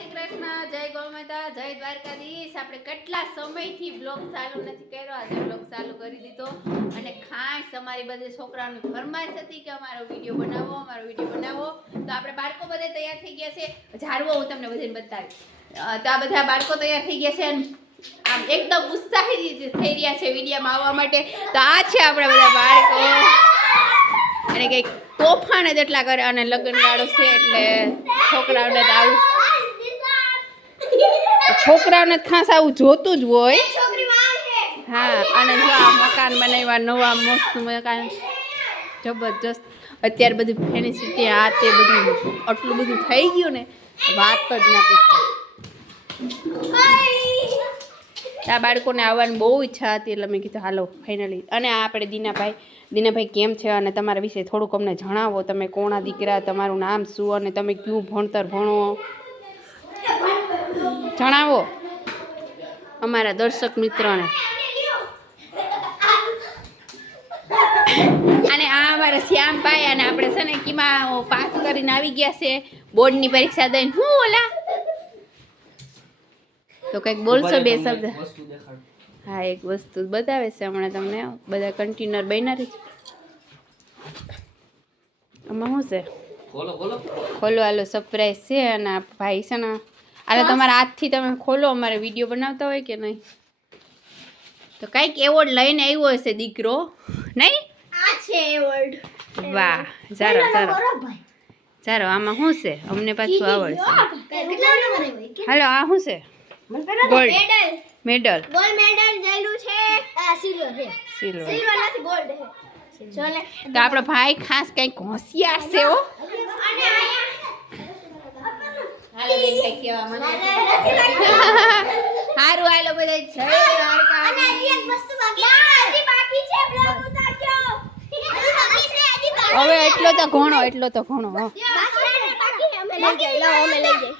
કૃષ્ણ, જય ગૌ માતા, જય દ્વારકાધીશ. આપણે કેટલા સમયથી બ્લોગ ચાલુ નથી કર્યો, આજે બ્લોગ ચાલુ કરી દીધો. અને ખાસ અમારી બધે છોકરાઓની ફરમાઈશ હતી કે અમારો વિડીયો બનાવો. તો આપણે બાળકો બધે તૈયાર થઈ ગયા છે. ઝાડવો હું તમને બધાને બતાવીશ. તો આ બધા બાળકો તૈયાર થઈ ગયા છે, આમ એકદમ ઉત્સાહી થઈ રહ્યા છે વિડીયોમાં આવવા માટે. તો આ છે આપણા બધા બાળકો, અને કંઈક તોફાન જ એટલા કરે. અને લગ્ન ગાળો છે એટલે છોકરાઓને તો આવું ખાસ આવું જોતું જ હોય. હા, અને જો આ મકાન બનાવ્યા, નવા મસ્ત મકાન, જબરજસ્ત. અત્યારે બધું ફેનિસિટી આ તે બધું આટલું બધું થઈ ગયું ને, વાત જ ના પૂછો. આ બાળકોને આવવાની બહુ ઈચ્છા હતી એટલે મેં કીધું હાલો ફાઇનલી. અને આ આપણે દીનાભાઈ કેમ છે અને તમારા વિશે થોડુંક અમને જણાવો. તમે કોના દીકરા, તમારું નામ શું અને તમે કયું ભણતર ભણો, જણાવો અમારા દર્શક મિત્રોને. અને આ અમારા શ્યામભાઈ, અને આપણે છે ને કીમાં પાસ કરીને આવી ગયા છે બોર્ડની પરીક્ષા દઈને. હું ઓલા તો કંઈક બોલશો બે શબ્દ? હા, એક વસ્તુ બતાવે છે હમણાં તમને. બધા કન્ટેનર બનાવી છે. આમાં શું છે? ખોલો હાલો, સરપ્રાઈઝ છે. અને આ ભાઈ છે ને, આલે તમારા હાથથી તમે ખોલો. અમારે વિડીયો બનાવતા હોય કે નહીં, તો કંઈક એવોર્ડ લઈને આવ્યો હશે દીકરો, નહીં? આ છે એવોર્ડ. વાહ, સારો. આમાં શું છે? અમને પાછું આવડશે. હાલો, આ શું છે? Gold medal. ગોલ્ડ મેડલ જેલું છે. આ સિલ્વર છે. સિલ્વર નથી, ગોલ્ડ છે. ચાલે. તો આપણો ભાઈ ખાસ કંઈક હોશિયાર છે હો. અને હાલો બેન, કંઈક કહેવા મને. હારું, હાલો બધા જય દ્વારકા. અને હજી એક વસ્તુ બાકી છે. બ્લોગ ઉતારજો. હવે એટલો તો ઘણો હો. બાકી અમે લઈ જઈએ.